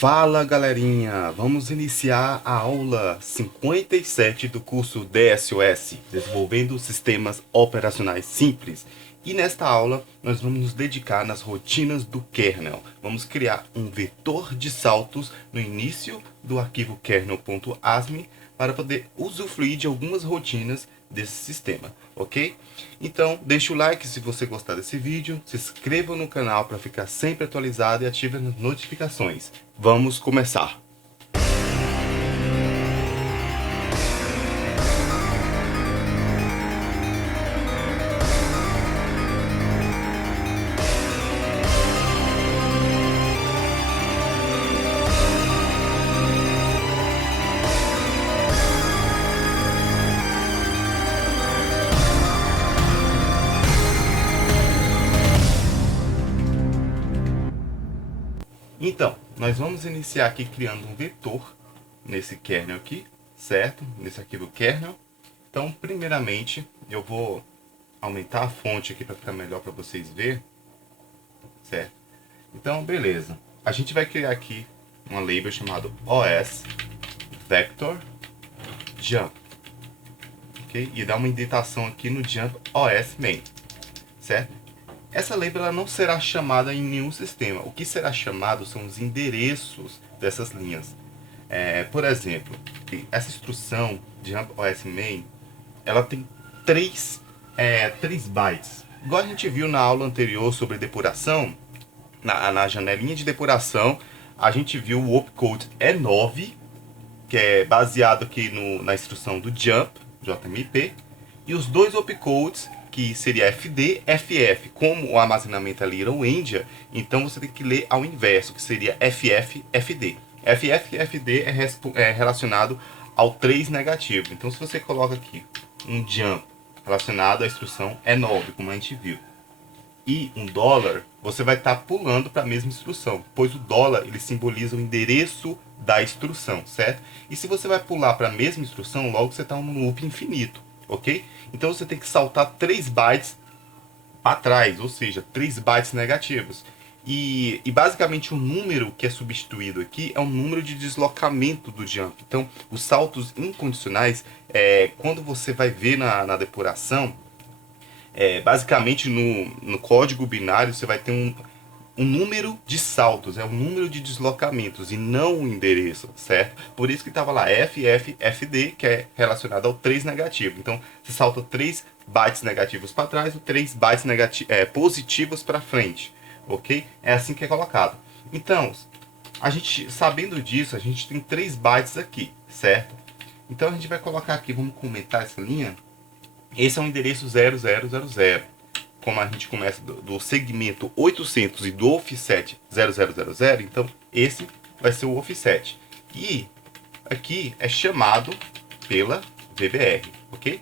Fala galerinha, vamos iniciar a aula 57 do curso DSOS, Desenvolvendo Sistemas Operacionais Simples. E nesta aula nós vamos nos dedicar nas rotinas do kernel. Vamos criar um vetor de saltos no início do arquivo kernel.asm para poder usufruir de algumas rotinas desse sistema, ok? Então deixe o like se você gostar desse vídeo, se inscreva no canal para ficar sempre atualizado e ative as notificações. Vamos começar! Então, nós vamos iniciar aqui criando um vetor nesse kernel aqui, certo? Nesse arquivo kernel. Então, primeiramente, eu vou aumentar a fonte aqui para ficar melhor para vocês verem, certo? Então, beleza. A gente vai criar aqui uma label chamada OS Vector Jump, ok? E dar uma indentação aqui no Jump OS Main, certo? Essa label ela não será chamada em nenhum sistema. O que será chamado são os endereços dessas linhas. Por exemplo, essa instrução de Jump OS Main, ela tem 3 bytes. Igual a gente viu na aula anterior sobre depuração, na janelinha de depuração, a gente viu o opcode E9, que é baseado aqui na instrução do Jump, JMP, e os dois opcodes, que seria FD, FF. Como o armazenamento é Little India, então você tem que ler ao inverso, que seria FF, FD. FF e FD é relacionado ao 3 negativo. Então se você coloca aqui um jump relacionado à instrução E9, como a gente viu, e um dólar, você vai estar pulando para a mesma instrução, pois o dólar ele simboliza o endereço da instrução, certo? E se você vai pular para a mesma instrução, logo você está num loop infinito, ok? Então você tem que saltar 3 bytes para trás, ou seja, 3 bytes negativos. E basicamente o número que é substituído aqui é o número de deslocamento do jump. Então os saltos incondicionais, quando você vai ver na depuração, basicamente no código binário você vai ter um número de saltos, um número de deslocamentos e não o endereço, certo? Por isso que estava lá FFFD, que é relacionado ao 3 negativo. Então você salta 3 bytes negativos para trás e 3 bytes positivos para frente, ok? É assim que é colocado. Então, a gente, sabendo disso, a gente tem 3 bytes aqui, certo? Então a gente vai colocar aqui, vamos comentar essa linha. Esse é o endereço 0000. Como a gente começa do segmento 800 e do offset 0000, então esse vai ser o offset. E aqui é chamado pela VBR, ok?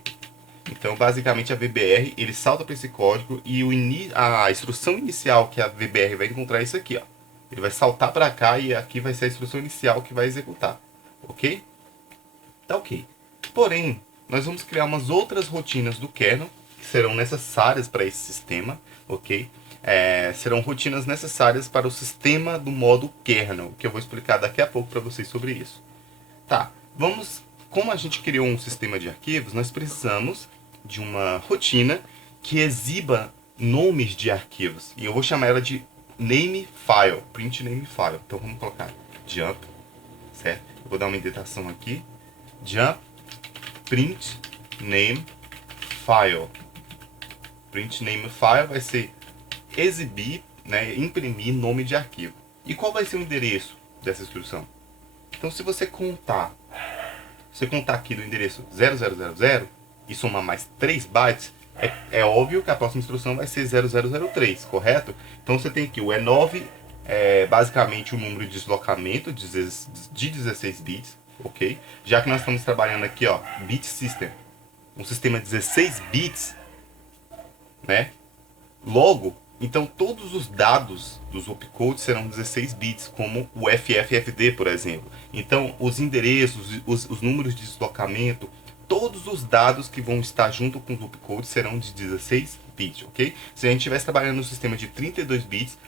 Então basicamente a VBR ele salta para esse código e a instrução inicial que a VBR vai encontrar é isso aqui, ó. Ele vai saltar para cá e aqui vai ser a instrução inicial que vai executar, ok? Tá ok. Porém, nós vamos criar umas outras rotinas do kernel que serão necessárias para esse sistema, ok? Serão rotinas necessárias para o sistema do modo kernel, que eu vou explicar daqui a pouco para vocês sobre isso. Tá, como a gente criou um sistema de arquivos, nós precisamos de uma rotina que exiba nomes de arquivos. E eu vou chamar ela de namefile, print namefile. Então vamos colocar jump, certo? Eu vou dar uma indentação aqui, jump print name file. Print name file vai ser exibir, imprimir nome de arquivo. E qual vai ser o endereço dessa instrução? Então se você contar aqui do endereço 0000 e somar mais 3 bytes, é óbvio que a próxima instrução vai ser 0003, correto? Então você tem aqui o E9, basicamente o número de deslocamento de 16 bits, ok? Já que nós estamos trabalhando aqui, ó, bit system, um sistema de 16 bits, né? Logo, então todos os dados dos opcodes serão 16 bits, como o FFFD, por exemplo. Então os endereços, os números de deslocamento, todos os dados que vão estar junto com os opcodes serão de 16 bits, ok? Se a gente estivesse trabalhando no sistema de 32 bits,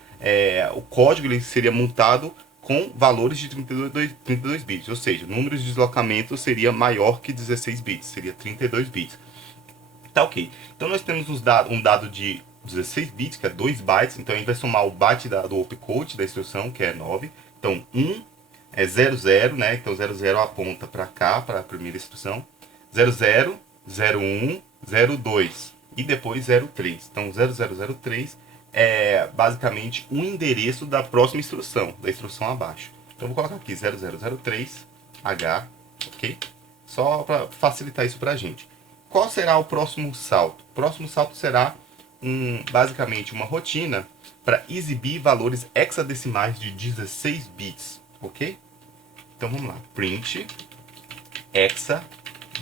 o código ele seria montado com valores de 32 bits, ou seja, o número de deslocamento seria maior que 16 bits, seria 32 bits. Tá ok. Então nós temos um dado de 16 bits, que é 2 bytes, então a gente vai somar o byte do opcode da instrução, que é 9. Então 1 é 00, né? Então 00 aponta para cá, para a primeira instrução. 00, 01, 02 e depois 03. Então 0003 é basicamente o endereço da próxima instrução, da instrução abaixo. Então eu vou colocar aqui 0003H, ok? Só para facilitar isso para a gente. Qual será o próximo salto? O próximo salto será basicamente uma rotina para exibir valores hexadecimais de 16 bits, ok? Então vamos lá, print hexa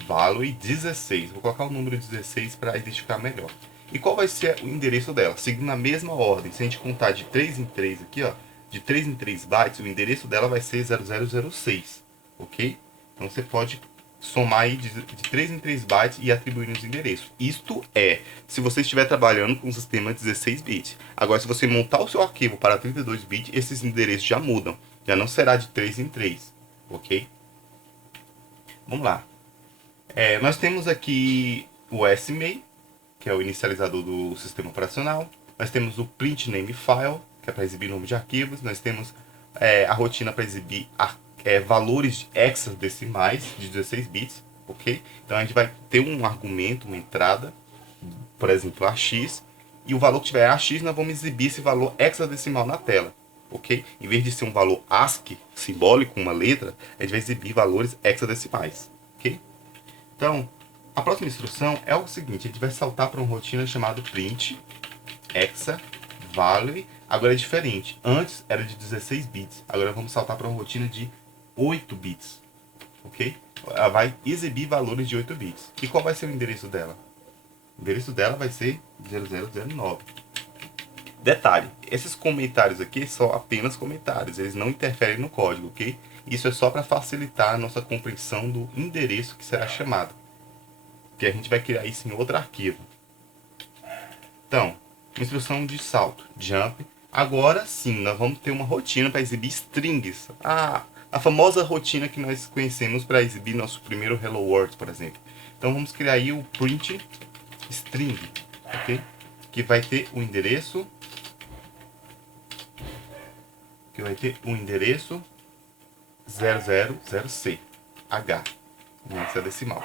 value 16. Vou colocar o número 16 para identificar melhor. E qual vai ser o endereço dela? Seguindo a mesma ordem, se a gente contar de 3 em 3 aqui, ó, de 3 em 3 bytes, o endereço dela vai ser 0006, ok? Então você pode somar aí de 3 em 3 bytes e atribuir os endereços. Isto é, se você estiver trabalhando com um sistema de 16 bits. Agora, se você montar o seu arquivo para 32 bits, esses endereços já mudam. Já não será de 3 em 3, ok? Vamos lá. Nós temos aqui o SMAE, que é o inicializador do sistema operacional. Nós temos o print name file, que é para exibir nome de arquivos. Nós temos a rotina para exibir valores hexadecimais de 16 bits, ok? Então a gente vai ter um argumento, uma entrada, por exemplo, AX, e o valor que tiver AX, nós vamos exibir esse valor hexadecimal na tela, ok? Em vez de ser um valor ASCII, simbólico, uma letra, a gente vai exibir valores hexadecimais, ok? Então, a próxima instrução é o seguinte, a gente vai saltar para uma rotina chamada print hexa value. Agora é diferente, antes era de 16 bits, agora vamos saltar para uma rotina de 8 bits, ok? Ela vai exibir valores de 8 bits. E qual vai ser o endereço dela? O endereço dela vai ser 0009. Detalhe, esses comentários aqui são apenas comentários, eles não interferem no código, ok? Isso é só para facilitar a nossa compreensão do endereço que será chamado, que a gente vai criar isso em outro arquivo. Então, instrução de salto, jump. Agora sim, nós vamos ter uma rotina para exibir strings. A famosa rotina que nós conhecemos para exibir nosso primeiro Hello World, por exemplo. Então vamos criar aí o print string, ok? Que vai ter o endereço, 000C, H, em hexadecimal.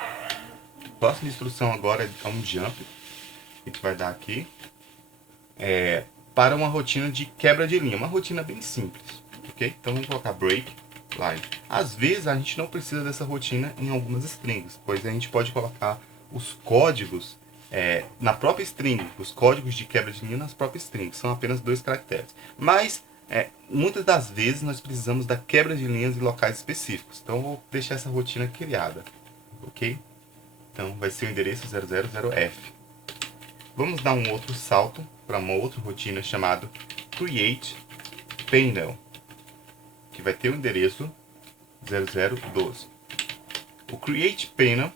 Próxima instrução agora é um jump, que a gente vai dar aqui, para uma rotina de quebra de linha, uma rotina bem simples, ok? Então vamos colocar break line. Às vezes a gente não precisa dessa rotina em algumas strings, pois a gente pode colocar os códigos na própria string, os códigos de quebra de linha nas próprias strings, são apenas 2 caracteres. Mas muitas das vezes nós precisamos da quebra de linhas em locais específicos, então eu vou deixar essa rotina criada, ok? Então vai ser o endereço 000F. Vamos dar um outro salto para uma outra rotina chamada create panel, que vai ter o endereço 0012. O create panel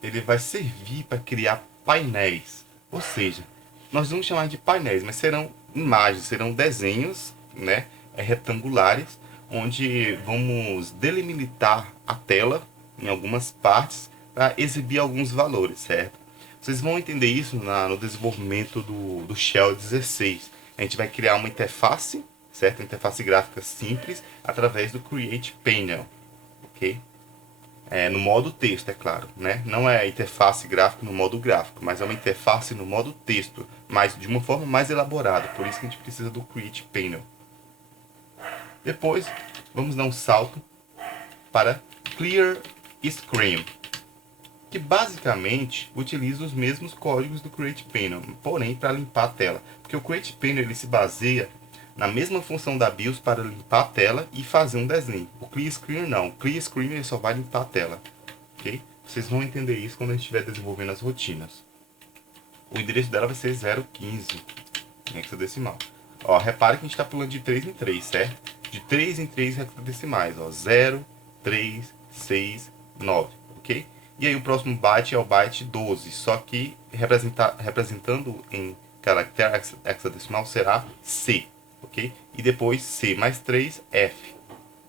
ele vai servir para criar painéis, ou seja, nós vamos chamar de painéis, mas serão imagens, serão desenhos, né, retangulares, onde vamos delimitar a tela em algumas partes para exibir alguns valores, certo? Vocês vão entender isso no desenvolvimento do Shell 16. A gente vai criar uma interface, certo? Uma interface gráfica simples através do Create Panel, ok? No modo texto, é claro, né? Não é interface gráfica no modo gráfico, mas é uma interface no modo texto, mas de uma forma mais elaborada. Por isso que a gente precisa do Create Panel. Depois, vamos dar um salto para Clear Screen, que basicamente utiliza os mesmos códigos do Create Panel, porém para limpar a tela. Porque o Create Panel ele se baseia na mesma função da BIOS para limpar a tela e fazer um desenho. O Clear Screen não. O Clear Screen ele só vai limpar a tela. Ok? Vocês vão entender isso quando a gente estiver desenvolvendo as rotinas. O endereço dela vai ser 015 em hexadecimal. Ó, repare que a gente está pulando de 3 em 3, certo? De 3 em 3 hexadecimais. Ó, 0, 3, 6, 9. Ok? E aí o próximo byte é o byte 12. Só que representando em caractere hexadecimal será C. Ok? E depois C mais 3, F.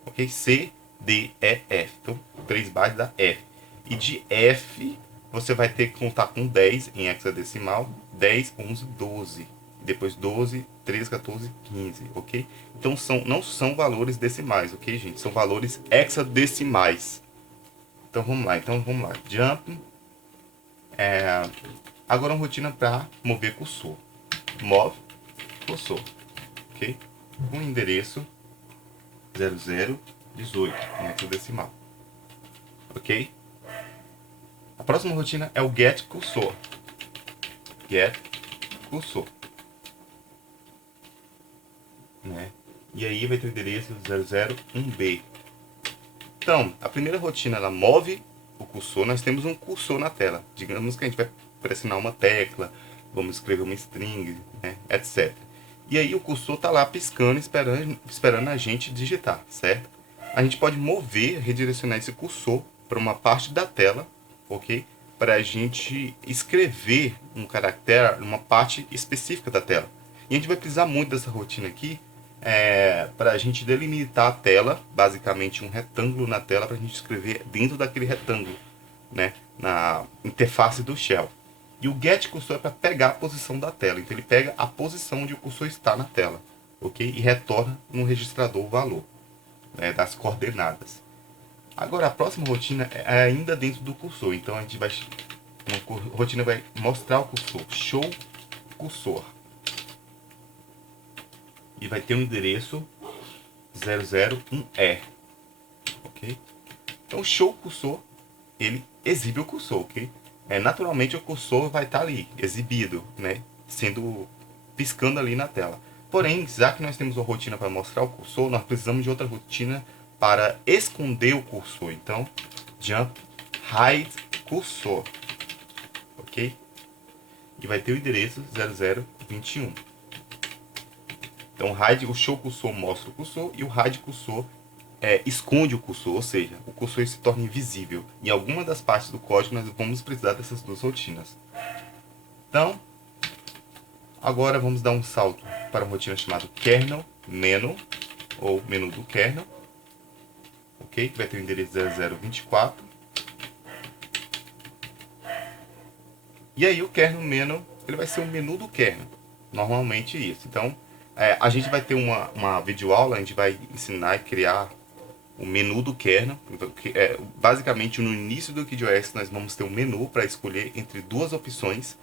ok? C, D, E, F. Então, 3 bytes da F. E de F, você vai ter que contar com 10 em hexadecimal, 10, 11, 12. Depois 12, 13, 14, 15, ok? Então, não são valores decimais, ok, gente? São valores hexadecimais. Então, vamos lá. Jump. Agora, uma rotina para mover cursor. Move cursor, ok? Com endereço 0018 em hexadecimal, ok? A próxima rotina é o get cursor. Get cursor, né? E aí vai ter o endereço 001B. Então, a primeira rotina, ela move o cursor. Nós temos um cursor na tela. Digamos que a gente vai pressionar uma tecla, vamos escrever uma string, né, etc. E aí o cursor está lá piscando, esperando a gente digitar, certo? A gente pode mover, redirecionar esse cursor para uma parte da tela, ok? Para a gente escrever um caractere numa parte específica da tela. E a gente vai precisar muito dessa rotina aqui para a gente delimitar a tela, basicamente um retângulo na tela para a gente escrever dentro daquele retângulo, né, na interface do shell. E o get cursor é para pegar a posição da tela, então ele pega a posição onde o cursor está na tela, ok? E retorna no registrador o valor, né, das coordenadas. Agora a próxima rotina é ainda dentro do cursor, então a gente vai uma rotina vai mostrar o cursor, show cursor. E vai ter um endereço 001E, ok? Então o show cursor, ele exibe o cursor, ok? Naturalmente o cursor vai estar ali, exibido, né? Sendo, piscando ali na tela. Porém, já que nós temos uma rotina para mostrar o cursor, nós precisamos de outra rotina para esconder o cursor. Então, jump hide cursor, ok? E vai ter o endereço 0021. Então, hide, o show cursor mostra o cursor e o hide cursor esconde o cursor, ou seja, o cursor se torna invisível. Em alguma das partes do código nós vamos precisar dessas duas rotinas. Então, agora vamos dar um salto para uma rotina chamada kernel menu, ou menu do kernel, ok? Que vai ter o endereço 0024. E aí o kernel menu, ele vai ser o menu do kernel, normalmente isso. Então, a gente vai ter uma videoaula, a gente vai ensinar e criar o menu do kernel. Basicamente, no início do KidiOS, nós vamos ter um menu para escolher entre duas opções,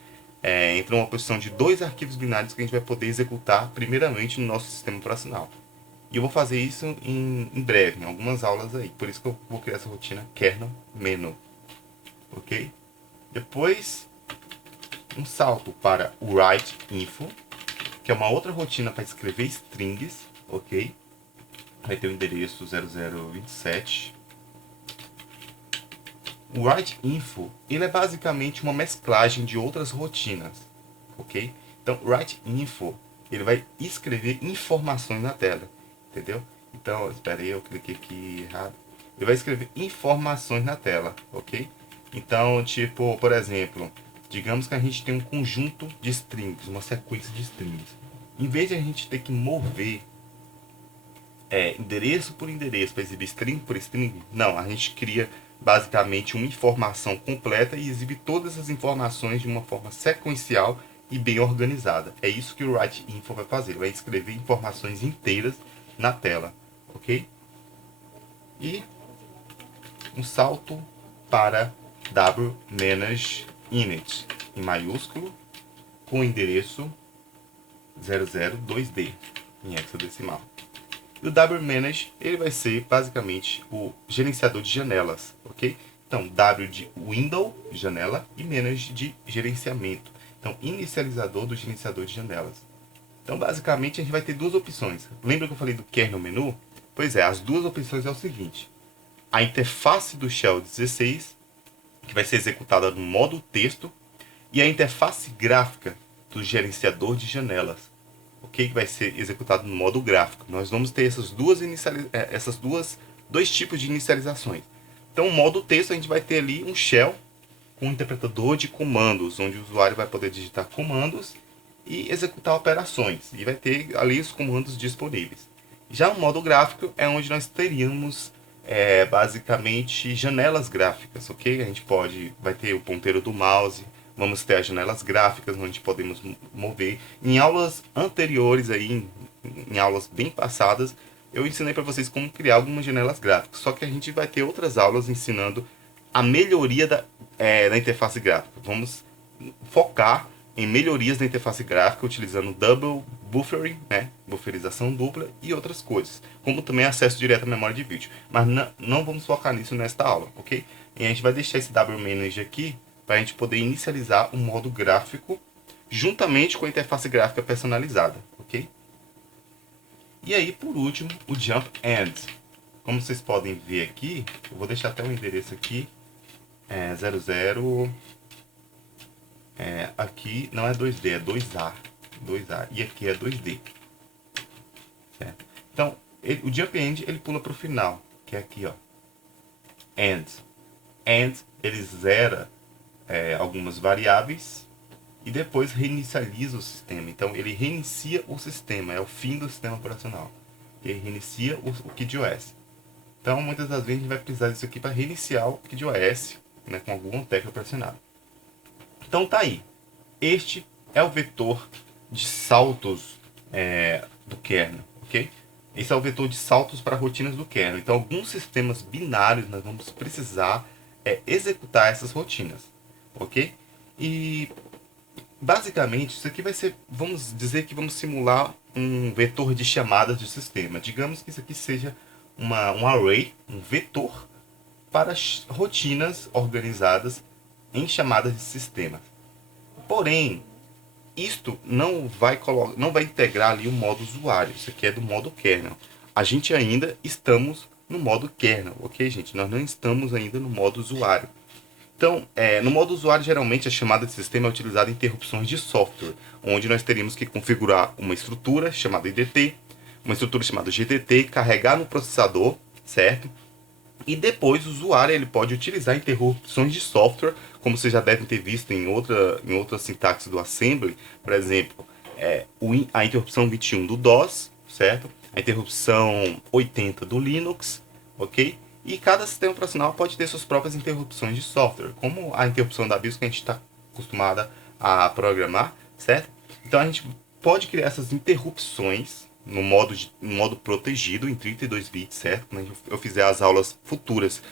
entre uma posição de 2 arquivos binários que a gente vai poder executar primeiramente no nosso sistema operacional. E eu vou fazer isso em breve, em algumas aulas aí. Por isso que eu vou criar essa rotina kernel menu, ok? Depois, um salto para o write info, que é uma outra rotina para escrever strings, ok? Vai ter o endereço 0027. O write info, ele é basicamente uma mesclagem de outras rotinas, ok? Então, write info, ele vai escrever informações na tela, entendeu? Então, espera aí, eu cliquei aqui errado. Ele vai escrever informações na tela, ok? Então, tipo, por exemplo, digamos que a gente tem um conjunto de strings, uma sequência de strings. Em vez de a gente ter que mover endereço por endereço para exibir string por string, não, a gente cria basicamente uma informação completa e exibe todas as informações de uma forma sequencial e bem organizada. É isso que o write info vai fazer, vai escrever informações inteiras na tela, ok? E um salto para wmanage_init em maiúsculo com o endereço 002D em hexadecimal. E o wmanage, ele vai ser basicamente o gerenciador de janelas, ok? Então, W de window, janela, e manage de gerenciamento. Então, inicializador do gerenciador de janelas. Então, basicamente, a gente vai ter duas opções. Lembra que eu falei do kernel menu? Pois é, as duas opções é o seguinte. A interface do shell 16, que vai ser executada no modo texto, e a interface gráfica do gerenciador de janelas, ok? Que vai ser executado no modo gráfico. Nós vamos ter dois tipos de inicializações. Então, o modo texto, a gente vai ter ali um shell com um interpretador de comandos, onde o usuário vai poder digitar comandos e executar operações. E vai ter ali os comandos disponíveis. Já o modo gráfico é onde nós teríamos basicamente janelas gráficas, ok? A gente vai ter o ponteiro do mouse, vamos ter as janelas gráficas onde podemos mover. Em aulas anteriores aí, em aulas bem passadas, eu ensinei para vocês como criar algumas janelas gráficas, só que a gente vai ter outras aulas ensinando a melhoria da interface gráfica. Vamos focar em melhorias da interface gráfica utilizando double buffering, né, bufferização dupla e outras coisas, como também acesso direto à memória de vídeo. Mas não vamos focar nisso nesta aula, ok? E a gente vai deixar esse WManage aqui para a gente poder inicializar o modo gráfico juntamente com a interface gráfica personalizada, ok? E aí, por último, o Jump End. Como vocês podem ver aqui, eu vou deixar até o endereço aqui, 00... aqui não é 2D, é 2A. 2A. E aqui é 2D. Certo? Então, o Jump End, ele pula para o final, que é aqui, ó. End. End, ele zera algumas variáveis e depois reinicializa o sistema. Então, ele reinicia o sistema, é o fim do sistema operacional. Ele reinicia o KidiOS. Então, muitas das vezes a gente vai precisar disso aqui para reiniciar o KidiOS, né, com alguma tecla pressionada. Então tá aí. Este é o vetor de saltos do kernel, ok? Esse é o vetor de saltos para rotinas do kernel. Então, alguns sistemas binários nós vamos precisar executar essas rotinas, ok? E basicamente isso aqui vai ser, vamos dizer que vamos simular um vetor de chamadas de sistema. Digamos que isso aqui seja um array, um vetor para rotinas organizadas em chamadas de sistema. Porém, isto não vai integrar ali o modo usuário. Isso aqui é do modo kernel. A gente ainda estamos no modo kernel, ok, gente? Nós não estamos ainda no modo usuário. Então, no modo usuário, geralmente a chamada de sistema é utilizada em interrupções de software, onde nós teríamos que configurar uma estrutura chamada IDT, uma estrutura chamada GTT, carregar no processador, certo? E depois o usuário ele pode utilizar interrupções de software, como vocês já devem ter visto em outra sintaxe do assembly, por exemplo, a interrupção 21 do DOS, certo? A interrupção 80 do Linux, ok? E cada sistema operacional pode ter suas próprias interrupções de software, como a interrupção da BIOS que a gente está acostumada a programar, certo? Então a gente pode criar essas interrupções no modo protegido em 32 bits, certo? Quando eu fizer as aulas futuras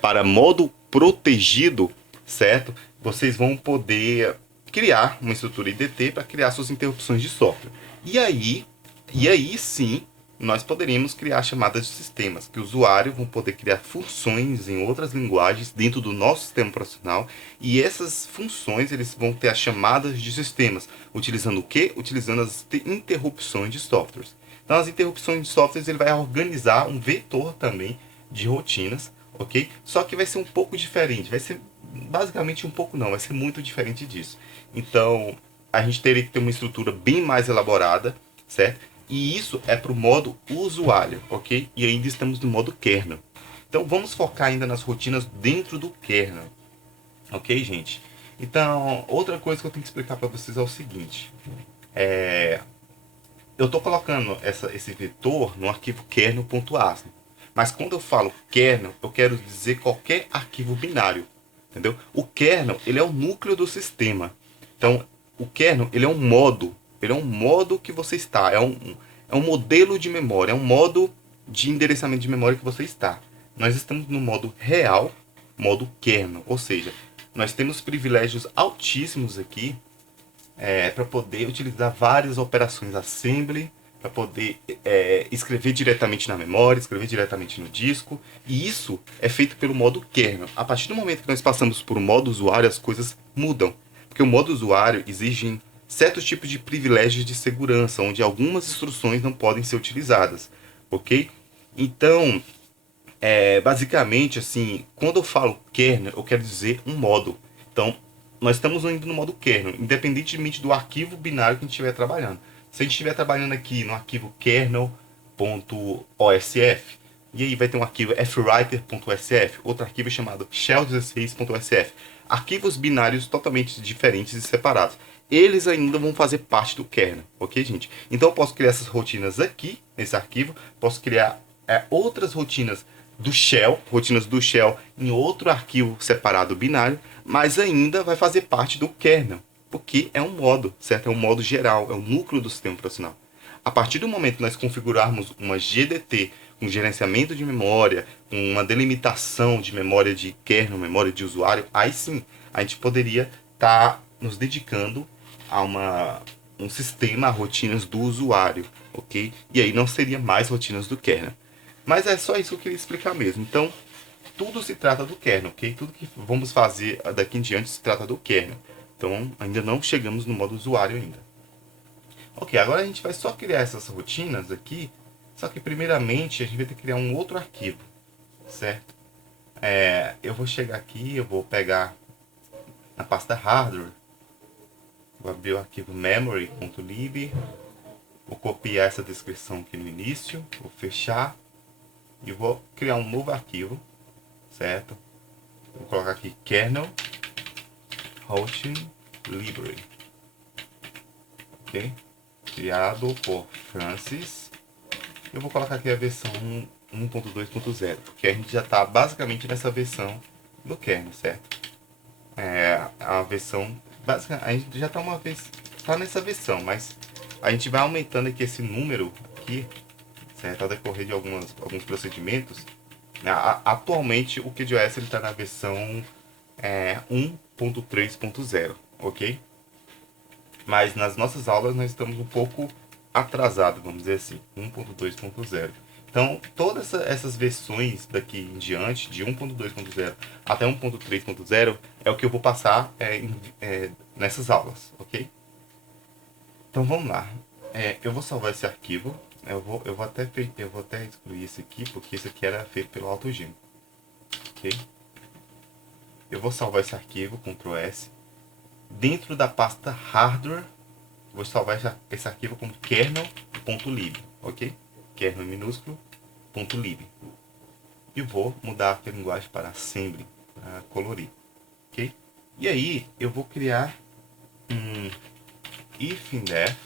para modo protegido, certo? Vocês vão poder criar uma estrutura IDT para criar suas interrupções de software. E aí sim, nós poderíamos criar chamadas de sistemas, que o usuário vão poder criar funções em outras linguagens dentro do nosso sistema operacional, e essas funções eles vão ter as chamadas de sistemas, utilizando o quê? Utilizando as interrupções de softwares. Então as interrupções de softwares ele vai organizar um vetor também de rotinas, ok? Só que vai ser um pouco diferente, vai ser basicamente um pouco não, vai ser muito diferente disso. Então a gente teria que ter uma estrutura bem mais elaborada, certo? E isso é para o modo usuário, ok? E ainda estamos no modo kernel. Então vamos focar ainda nas rotinas dentro do kernel, ok, gente? Então, outra coisa que eu tenho que explicar para vocês é o seguinte. Eu estou colocando esse vetor no arquivo kernel.asm. Mas quando eu falo kernel, eu quero dizer qualquer arquivo binário, entendeu? O kernel, ele é o núcleo do sistema. Então, o kernel, ele é um modo. Ele é um modo que você está. É um modelo de memória. É um modo de endereçamento de memória que você está. Nós estamos no modo real, modo kernel. Ou seja, nós temos privilégios altíssimos aqui para poder utilizar várias operações assembly, para poder escrever diretamente na memória, escrever diretamente no disco. E isso é feito pelo modo kernel. A partir do momento que nós passamos por um modo usuário, as coisas mudam. Porque o modo usuário exige certos tipos de privilégios de segurança, onde algumas instruções não podem ser utilizadas, ok? Então, basicamente, assim, quando eu falo kernel, eu quero dizer um modo. Então, nós estamos indo no modo kernel, independentemente do arquivo binário que a gente estiver trabalhando. Se a gente estiver trabalhando aqui no arquivo kernel.osf, e aí vai ter um arquivo fwriter.osf, outro arquivo chamado shell16.osf, arquivos binários totalmente diferentes e separados. eles ainda vão fazer parte do kernel, ok, gente? Então eu posso criar essas rotinas aqui, nesse arquivo, posso criar outras rotinas do shell em outro arquivo separado binário, mas ainda vai fazer parte do kernel, porque é um modo, certo? É um modo geral, é o núcleo do sistema operacional. A partir do momento que nós configurarmos uma GDT com gerenciamento de memória, com uma delimitação de memória de kernel, memória de usuário, aí sim a gente poderia estar nos dedicando a um sistema, a rotinas do usuário, ok? E aí não seria mais rotinas do kernel. Mas é só isso que eu queria explicar mesmo. Então, tudo se trata do kernel, ok? Tudo que vamos fazer daqui em diante se trata do kernel. Então, ainda não chegamos no modo usuário ainda. Ok, agora a gente vai só criar essas rotinas aqui, só que primeiramente a gente vai ter que criar um outro arquivo, certo? Eu vou chegar aqui, eu vou pegar na pasta hardware, vou abrir o arquivo memory.lib, vou copiar essa descrição aqui no início, vou fechar e vou criar um novo arquivo, certo? Vou colocar aqui kernel routing library, ok? Criado por Francis. Eu vou colocar aqui a versão 1.2.0, porque a gente já está basicamente nessa versão do kernel, certo? A versão básica, a gente já está nessa versão, mas a gente vai aumentando aqui esse número aqui, certo? Ao decorrer de alguns procedimentos. Atualmente o QGIS está na versão 1.3.0, ok? Mas nas nossas aulas nós estamos um pouco atrasados, vamos dizer assim, 1.2.0. Então, todas essas versões daqui em diante, de 1.2.0 até 1.3.0, é o que eu vou passar nessas aulas, ok? Então, vamos lá. Eu vou salvar esse arquivo. Eu vou até excluir esse aqui, porque esse aqui era feito pelo AutoGen, ok? Eu vou salvar esse arquivo, Ctrl S. Dentro da pasta hardware, vou salvar esse arquivo como kernel.lib, ok? Kernel minúsculo, .lib. E vou mudar aqui a linguagem para assembly, para colorir, ok? E aí, eu vou criar um if-indef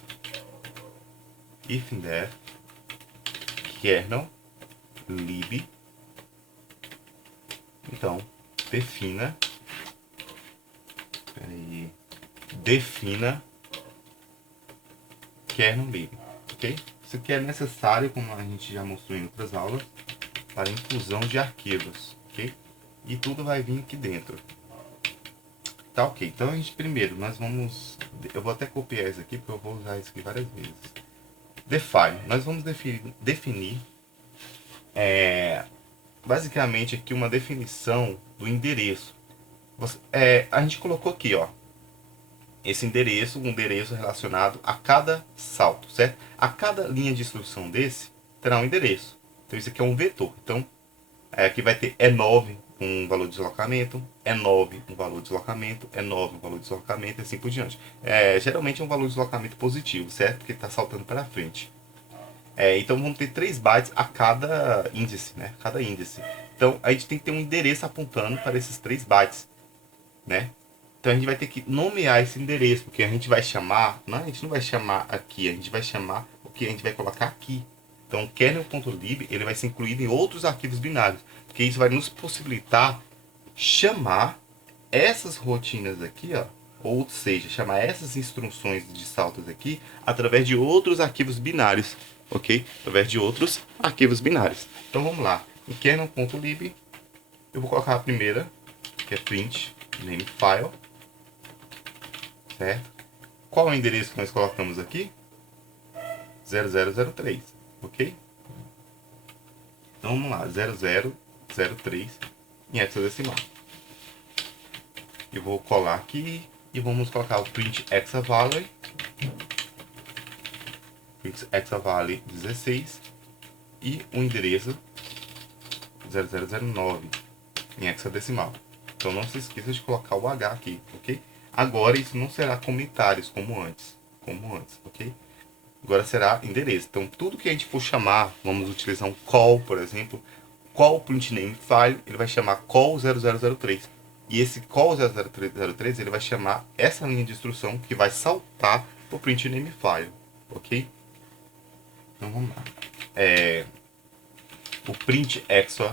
kernel lib. Então, defina kernel lib, ok? Isso aqui é necessário, como a gente já mostrou em outras aulas, para inclusão de arquivos, ok? E tudo vai vir aqui dentro. Tá, ok. Então, primeiro, eu vou até copiar isso aqui, porque eu vou usar isso aqui várias vezes. Define. Nós vamos definir basicamente aqui uma definição do endereço. A gente colocou aqui, ó, esse endereço, um endereço relacionado a cada salto, certo? A cada linha de instrução desse terá um endereço. Então isso aqui é um vetor. Então aqui vai ter E9 um valor de deslocamento, E9 um valor de deslocamento, E9 um valor de deslocamento e assim por diante. Geralmente é um valor de deslocamento positivo, certo? Porque está saltando para frente. Então vamos ter 3 bytes a cada índice, né? Cada índice. Então a gente tem que ter um endereço apontando para esses 3 bytes, né? Então a gente vai ter que nomear esse endereço, porque a gente vai chamar, a gente não vai chamar aqui, a gente vai chamar o que a gente vai colocar aqui. Então o kernel.lib ele vai ser incluído em outros arquivos binários, porque isso vai nos possibilitar chamar essas rotinas aqui, ó, ou seja, chamar essas instruções de saltos aqui através de outros arquivos binários, ok? Através de outros arquivos binários. Então vamos lá, em kernel.lib eu vou colocar a primeira, que é print name file. Certo? Qual é o endereço que nós colocamos aqui? 0003, ok? Então vamos lá, 0003 em hexadecimal. Eu vou colar aqui e vamos colocar o print hexavalue, 16 e o endereço 0009 em hexadecimal. Então não se esqueça de colocar o H aqui, ok? Agora isso não será comentários como antes, ok? Agora será endereço. Então tudo que a gente for chamar, vamos utilizar um call, por exemplo, call print name file, ele vai chamar call 0003, E esse call 00303 ele vai chamar essa linha de instrução que vai saltar o print name file, ok? Então vamos lá. O print EXA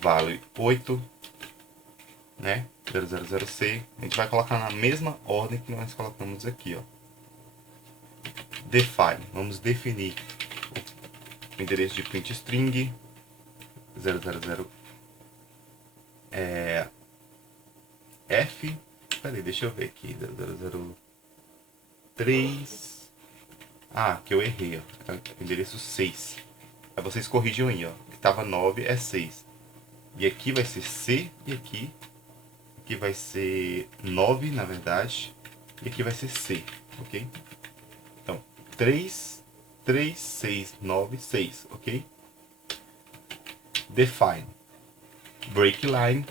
vale 8, né? 000C. A gente vai colocar na mesma ordem que nós colocamos aqui, ó. Define. Vamos definir o endereço de print string 000 F. Peraí, deixa eu ver aqui. 003. Ah, que eu errei, ó. É o endereço 6. Aí vocês corrigem aí, ó. Que tava 9 é 6. E aqui vai ser C e aqui vai ser 9, na verdade. E aqui vai ser C, ok? Então, 3, 3, 6, 9, 6, ok? Define. Break line.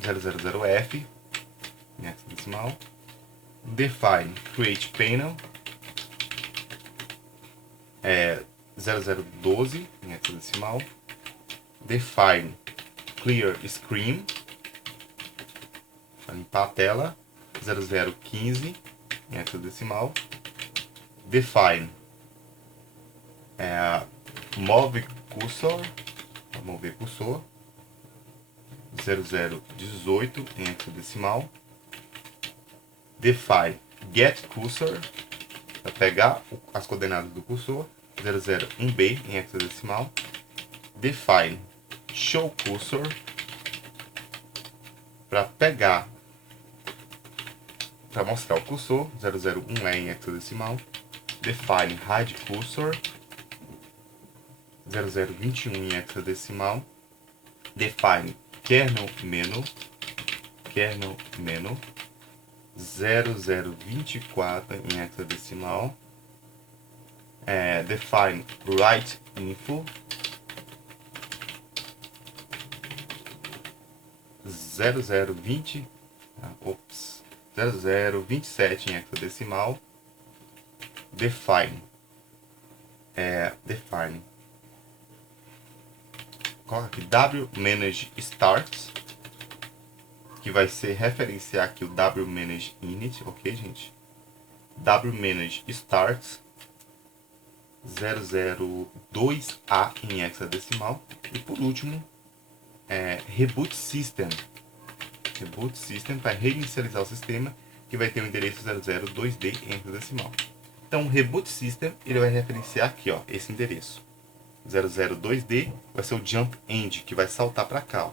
000F. Em hexadecimal. Define create panel. 0012 em hexadecimal. Define clear screen para limpar a tela. 0015 em hexadecimal. Define move cursor para mover cursor. 0018 em hexadecimal. Define get cursor para pegar as coordenadas do cursor. 001b em hexadecimal. Define show cursor para pegar, para mostrar o cursor. 001e em hexadecimal. Define hide cursor. 0021 em hexadecimal. Define kernel menu. 0024 em hexadecimal. Define write info. 0020, 0027 em hexadecimal. Define. Coloca aqui wmanage starts, que vai ser referenciar aqui o wmanage init, ok, gente? Wmanage starts 002A em hexadecimal. E por último, reboot system. Reboot system para reinicializar o sistema, que vai ter o endereço 002D em hexadecimal. Então, o reboot system ele vai referenciar aqui, ó, esse endereço. 002D vai ser o jump end, que vai saltar para cá, ó.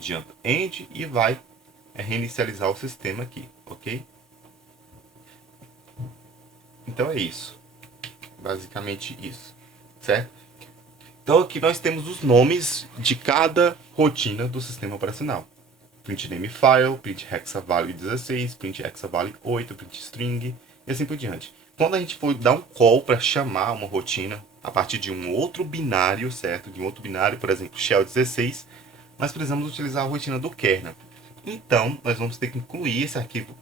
Jump end e vai reinicializar o sistema aqui, ok? Então é isso. Basicamente isso, certo? Então aqui nós temos os nomes de cada rotina do sistema operacional. Print name file, print hexa value 16, print hexa value 8, print string e assim por diante. Quando a gente for dar um call para chamar uma rotina a partir de um outro binário, certo? De um outro binário, por exemplo, shell 16, nós precisamos utilizar a rotina do kernel. Então, nós vamos ter que incluir esse arquivo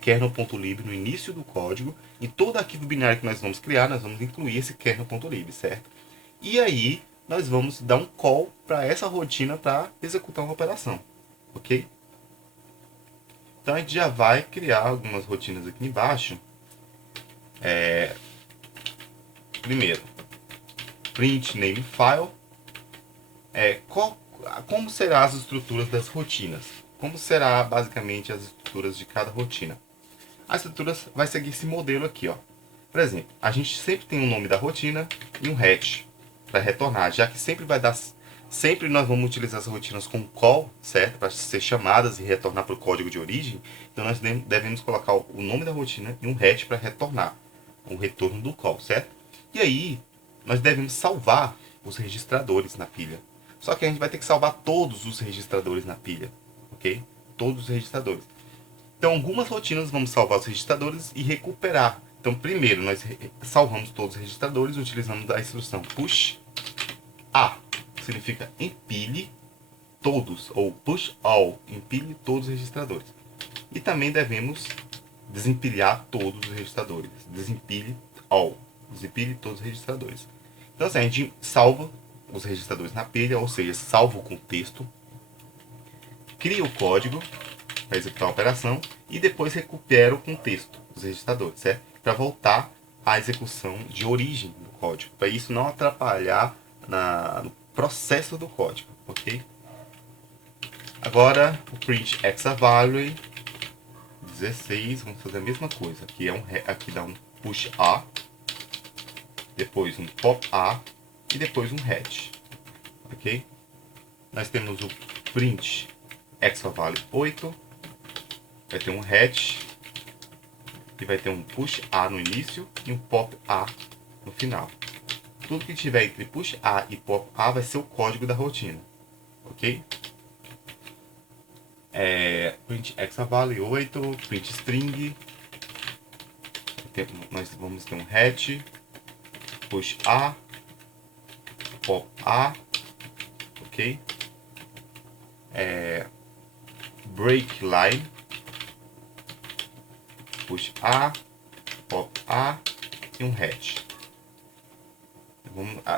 kernel.lib no início do código. E todo arquivo binário que nós vamos criar, nós vamos incluir esse kernel.lib, certo? E aí, nós vamos dar um call para essa rotina para executar uma operação, ok? Então, a gente já vai criar algumas rotinas aqui embaixo. Primeiro, print name file. Como serão as estruturas das rotinas? Como será basicamente as estruturas de cada rotina? A estrutura vai seguir esse modelo aqui, ó. Por exemplo, a gente sempre tem um nome da rotina e um hash para retornar, já que sempre nós vamos utilizar as rotinas com call, certo? Para ser chamadas e retornar para o código de origem. Então nós devemos colocar o nome da rotina e um hash para retornar o retorno do call, certo? E aí nós devemos salvar os registradores na pilha. Só que a gente vai ter que salvar todos os registradores na pilha, ok? Todos os registradores. Então, algumas rotinas vamos salvar os registradores e recuperar. Então, primeiro, nós salvamos todos os registradores utilizando a instrução push A, que significa empilhe todos, ou push all, empilhe todos os registradores. E também devemos desempilhar todos os registradores. Desempilhe all, desempilhe todos os registradores. Então, assim, a gente salva os registradores na pilha, ou seja, salvo o contexto, crio o código para executar a operação e depois recupero o contexto dos registradores, certo? Para voltar à execução de origem do código, para isso não atrapalhar no processo do código, ok? Agora o print exaValue 16, vamos fazer a mesma coisa. Aqui dá um push A, depois um pop A e depois um head, ok? Nós temos o print exaValue 8, vai ter um head e vai ter um push A no início e um pop A no final. Tudo que tiver entre push A e pop A vai ser o código da rotina, ok? Print exaValue 8, print string, nós vamos ter um head, push A, pop A, ok? Break line, push A, pop A e um head.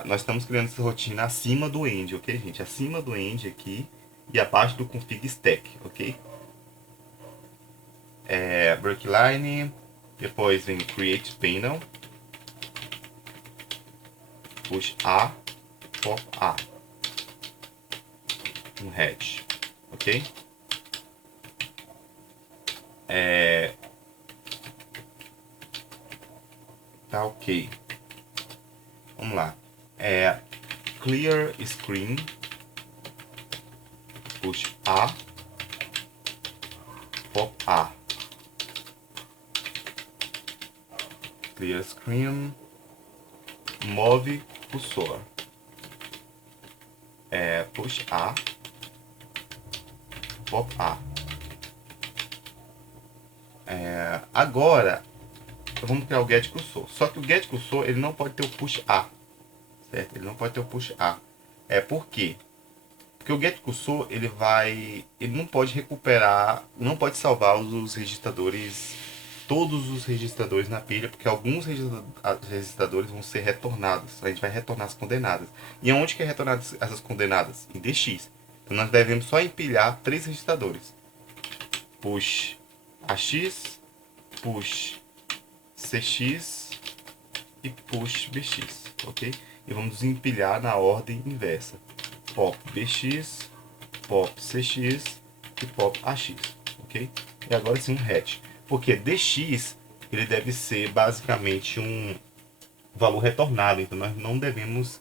Nós estamos criando essa rotina acima do end, ok, gente? Acima do end aqui e abaixo do config stack, ok? Break line, depois vem o create panel, push A, pop A, um head, ok? Tá ok. Vamos lá. Clear screen, push A, pop A. Clear screen, move cursor. Push A, pop A. Agora vamos criar o get cursor. Só que o get cursor ele não pode ter o push A, certo? Ele não pode ter o push A. Por quê? Porque o get cursor ele não pode recuperar, não pode salvar os registradores, todos os registradores na pilha, porque alguns registradores vão ser retornados. A gente vai retornar as condenadas. E aonde que é retornado essas condenadas? Em DX. Então nós devemos só empilhar 3 registradores: push AX, push CX e push BX, ok? E vamos empilhar na ordem inversa: pop BX, pop CX e pop AX, ok? E agora sim um hatch, porque DX ele deve ser basicamente um valor retornado, então nós não devemos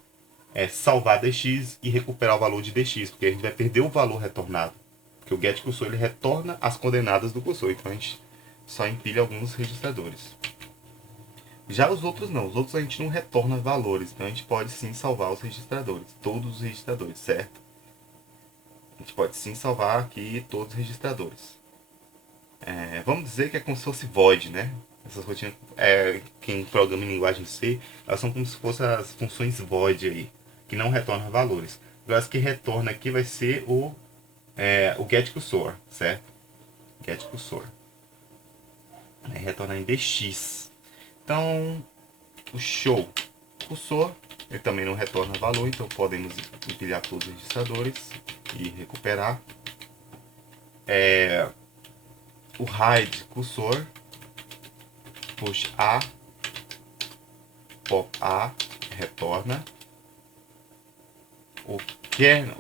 salvar DX e recuperar o valor de DX, porque a gente vai perder o valor retornado, porque o get cursor ele retorna as coordenadas do cursor, então a gente só empilha alguns registradores. Já os outros não, os outros a gente não retorna valores, então a gente pode sim salvar os registradores, todos os registradores, certo? A gente pode sim salvar aqui todos os registradores. Vamos dizer que é como se fosse void, né? Essas rotinas, quem programa em linguagem C, elas são como se fossem as funções void aí, que não retornam valores. Agora as que retorna aqui vai ser o get cursor, certo? Get cursor. Retornar em DX. Então, o show cursor, ele também não retorna valor, então podemos empilhar todos os registradores e recuperar. O hide cursor, push A, pop A, retorna. O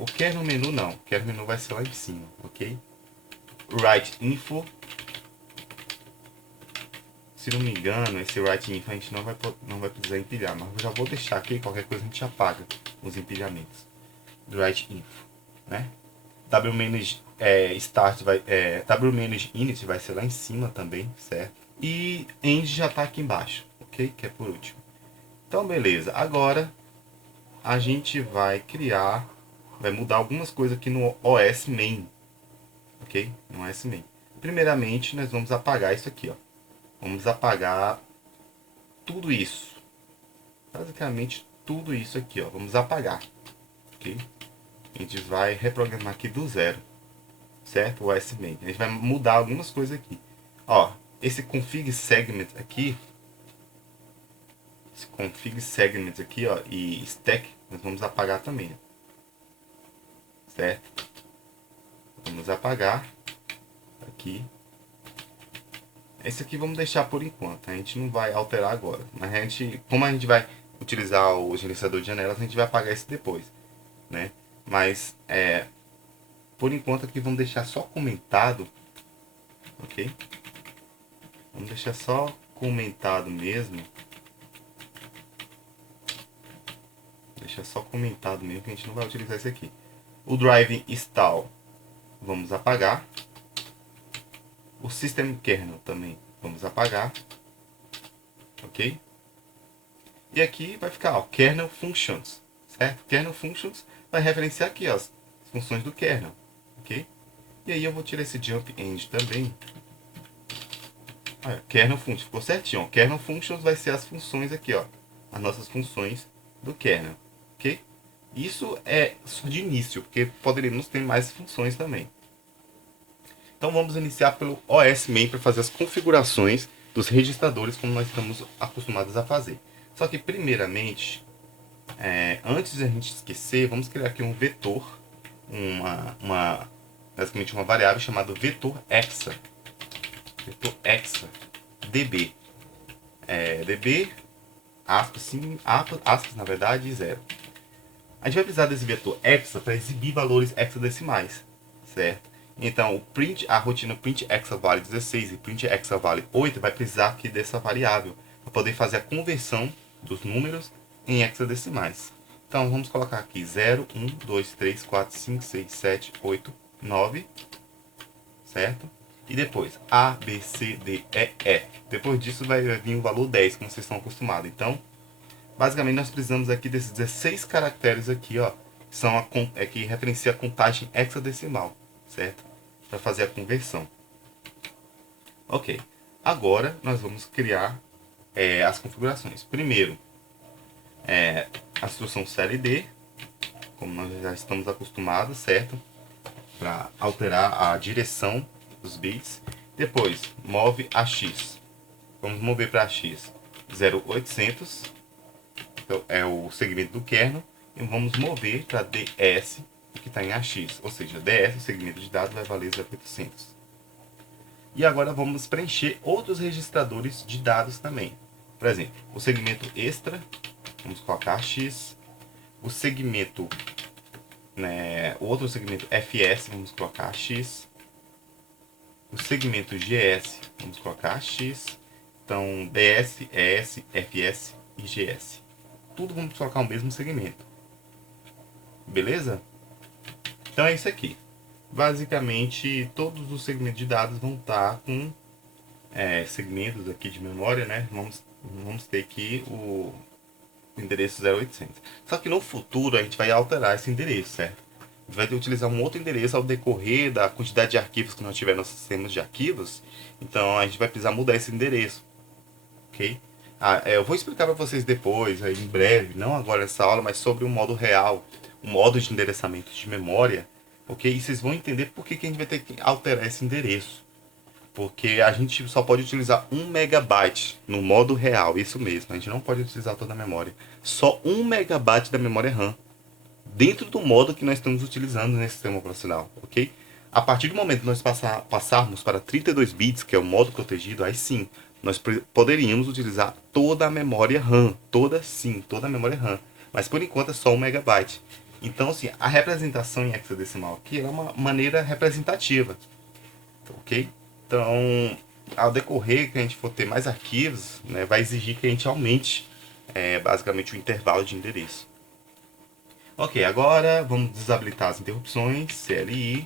kernel menu não, o kernel menu vai ser lá em cima, ok? Write info. Se não me engano, esse write info a gente não vai precisar empilhar, mas eu já vou deixar aqui, qualquer coisa a gente apaga os empilhamentos do write info, né? Start w-init vai ser lá em cima também, certo? E end já está aqui embaixo, ok? Que é por último. Então beleza, agora a gente vai mudar algumas coisas aqui no OS main, ok? No OS main. Primeiramente nós vamos apagar isso aqui, ó. Vamos apagar tudo isso. Basicamente tudo isso aqui, ó. Vamos apagar. Ok? A gente vai reprogramar aqui do zero. Certo? O OS main. A gente vai mudar algumas coisas aqui. Ó, esse config segment aqui. esse config segments aqui, ó, e stack, nós vamos apagar também, certo? Vamos apagar aqui. Esse aqui vamos deixar por enquanto, a gente não vai alterar agora. Mas como a gente vai utilizar o gerenciador de janelas, a gente vai apagar esse depois, né? Mas por enquanto aqui vamos deixar só comentado, ok? Vamos deixar só comentado mesmo. Deixa só comentado mesmo que a gente não vai utilizar esse aqui. O drive install vamos apagar. O system kernel também vamos apagar. Ok? E aqui vai ficar, ó, kernel functions, certo? Kernel functions vai referenciar aqui, ó, as funções do kernel, ok? E aí eu vou tirar esse jump end também. Olha, kernel functions, ficou certinho, ó. Kernel functions vai ser as funções aqui, ó, as nossas funções do kernel, ok? Isso é só de início, porque poderíamos ter mais funções também. Então vamos iniciar pelo OS main para fazer as configurações dos registradores como nós estamos acostumados a fazer. Só que primeiramente, antes de a gente esquecer, vamos criar aqui um vetor, basicamente uma variável chamada vetor hexa. Vetor hexa db. db, aspas, sim, aspas na verdade, 0. A gente vai precisar desse vetor hexa para exibir valores hexadecimais, certo? Então, a rotina print hexa vale 16 e print hexa vale 8 vai precisar aqui dessa variável para poder fazer a conversão dos números em hexadecimais. Então, vamos colocar aqui 0, 1, 2, 3, 4, 5, 6, 7, 8, 9, certo? E depois A, B, C, D, E, F. Depois disso vai vir o valor 10, como vocês estão acostumados. Então, basicamente nós precisamos aqui desses 16 caracteres aqui, ó, que referencia a contagem hexadecimal, certo? Para fazer a conversão. Ok. Agora nós vamos criar as configurações. Primeiro, a instrução CLD, como nós já estamos acostumados, certo? Para alterar a direção dos bits. Depois, move a X. Vamos mover para X 0800, então é o segmento do kernel, e vamos mover para DS, que está em AX, ou seja, DS, o segmento de dados, vai valer 0800. E agora vamos preencher outros registradores de dados também. Por exemplo, o segmento extra, vamos colocar AX, o segmento, o outro segmento FS, vamos colocar AX, o segmento GS, vamos colocar AX, então DS, ES, FS e GS. Tudo vamos colocar o mesmo segmento. Beleza? Então é isso aqui. Basicamente, todos os segmentos de dados vão estar com segmentos aqui de memória, né? Vamos ter aqui o endereço 0800. Só que no futuro a gente vai alterar esse endereço, certo? A gente vai utilizar um outro endereço ao decorrer da quantidade de arquivos que nós tiver nos sistemas de arquivos. Então a gente vai precisar mudar esse endereço, ok? Eu vou explicar para vocês depois, em breve, não agora nessa aula, mas sobre o modo real, o modo de endereçamento de memória, ok? E vocês vão entender por que a gente vai ter que alterar esse endereço. Porque a gente só pode utilizar 1 megabyte no modo real, isso mesmo, a gente não pode utilizar toda a memória. Só 1 megabyte da memória RAM, dentro do modo que nós estamos utilizando nesse sistema operacional, ok? A partir do momento que nós passarmos para 32 bits, que é o modo protegido, aí sim, nós poderíamos utilizar toda a memória RAM, toda a memória RAM, mas por enquanto é só 1 megabyte. Então, assim, a representação em hexadecimal aqui é uma maneira representativa, ok? Então, ao decorrer que a gente for ter mais arquivos, né, vai exigir que a gente aumente basicamente o intervalo de endereço. Ok, agora vamos desabilitar as interrupções, CLI,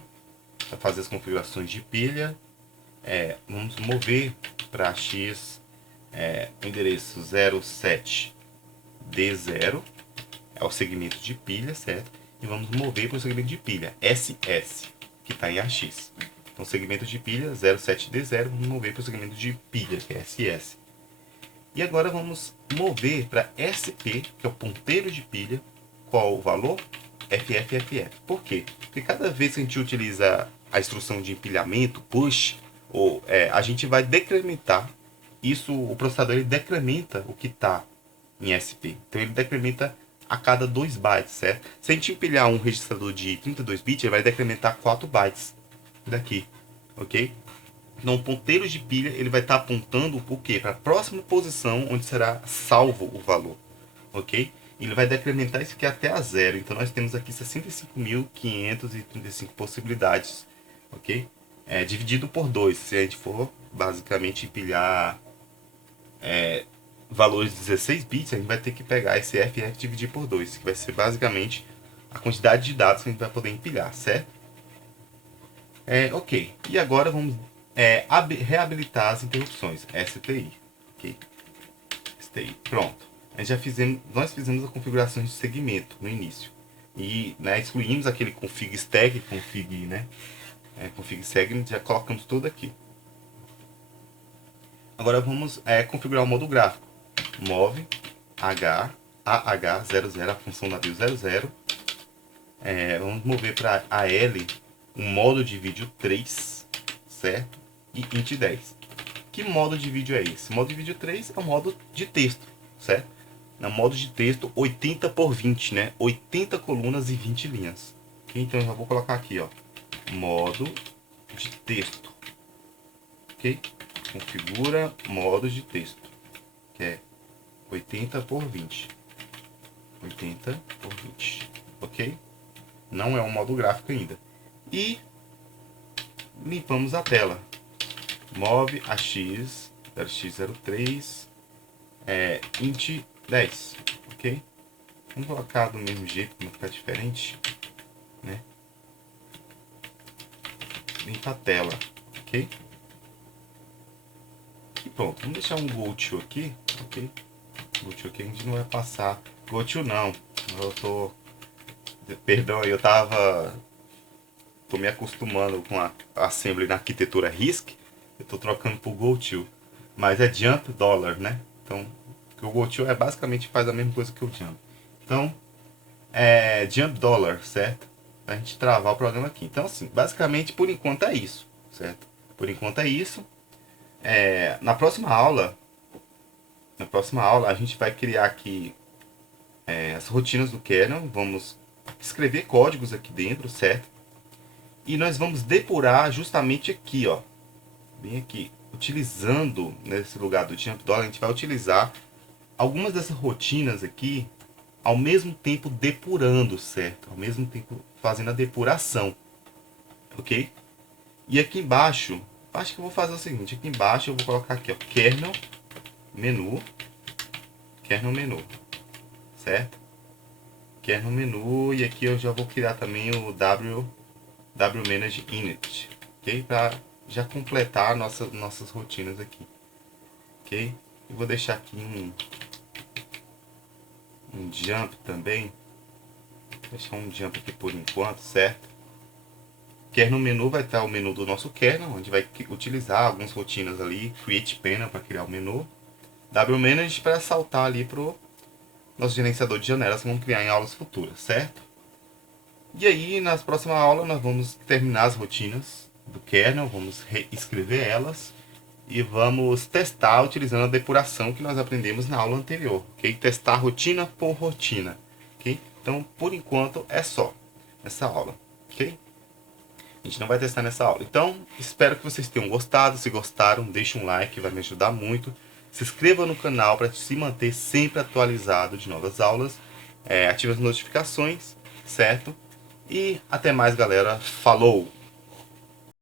para fazer as configurações de pilha. Vamos mover para X o endereço 07D0, é o segmento de pilha, certo? E vamos mover para o segmento de pilha SS, que está em AX. Então, segmento de pilha 07D0, vamos mover para o segmento de pilha, que é SS. E agora vamos mover para SP, que é o ponteiro de pilha. Qual o valor? FFFF. Por quê? Porque cada vez que a gente utiliza a instrução de empilhamento, push, a gente vai decrementar. Isso, o processador ele decrementa o que está em SP. Então ele decrementa a cada 2 bytes, certo? Se a gente empilhar um registrador de 32 bits, ele vai decrementar 4 bytes daqui, ok? Então, o ponteiro de pilha ele vai estar apontando o quê? Para a próxima posição onde será salvo o valor, ok? Ele vai decrementar isso aqui até a zero. Então, nós temos aqui 65.535 possibilidades, ok? Dividido por 2, se a gente for basicamente empilhar valores de 16 bits, a gente vai ter que pegar esse FF e dividir por 2, que vai ser basicamente a quantidade de dados que a gente vai poder empilhar, certo? Ok, e agora vamos reabilitar as interrupções, STI, ok? STI, pronto. Nós fizemos a configuração de segmento no início e excluímos aquele config stack, config segment, já colocamos tudo aqui. Agora vamos configurar o modo gráfico. Move AH00, a função navio 00. Vamos mover para AL um modo de vídeo 3, certo? E int 10. Que modo de vídeo é esse? O modo de vídeo 3 é o modo de texto, certo? No modo de texto 80 por 20, né? 80 colunas e 20 linhas. Okay? Então eu já vou colocar aqui, ó, modo de texto. Ok? Configura modo de texto, que é 80 por 20. 80 por 20, ok? Não é um modo gráfico ainda. E limpamos a tela. Move AX, x03, int 10, ok? Vamos colocar do mesmo jeito para não ficar diferente, né? Limpa a tela, ok? E pronto, vamos deixar um go to aqui, ok? Go to aqui a gente não vai passar. Go to não, perdão, eu tô me acostumando com a assembly na arquitetura RISC. Eu tô trocando por GoTo, mas é jump dollar, né? Então, o GoTo basicamente faz a mesma coisa que o jump. Então, jump dollar, certo? Pra gente travar o programa aqui. Então, assim, basicamente, por enquanto é isso, certo? Por enquanto é isso. Na próxima aula, a gente vai criar aqui as rotinas do kernel. Vamos escrever códigos aqui dentro, certo? E nós vamos depurar justamente aqui, ó. Bem aqui, utilizando nesse lugar do jump dollar, a gente vai utilizar algumas dessas rotinas aqui ao mesmo tempo depurando, certo? Ao mesmo tempo fazendo a depuração, ok? E aqui embaixo, acho que eu vou fazer o seguinte, aqui embaixo eu vou colocar aqui, ó, kernel menu, certo? Kernel menu, e aqui eu já vou criar também o wmanage init, ok? Para já completar nossas rotinas aqui, ok? Eu vou deixar aqui um jump também, vou deixar um jump aqui por enquanto, certo? Kernel menu vai estar o menu do nosso kernel, onde vai utilizar algumas rotinas ali, create panel para criar o menu, wmanage para saltar ali para o nosso gerenciador de janelas que vamos criar em aulas futuras, certo? E aí, nas próximas aulas, nós vamos terminar as rotinas do kernel, vamos reescrever elas e vamos testar utilizando a depuração que nós aprendemos na aula anterior, ok? Testar rotina por rotina, ok? Então, por enquanto, é só essa aula, ok? A gente não vai testar nessa aula. Então, espero que vocês tenham gostado. Se gostaram, deixe um like, vai me ajudar muito. Se inscreva no canal para se manter sempre atualizado de novas aulas. Ative as notificações, certo? E até mais, galera. Falou!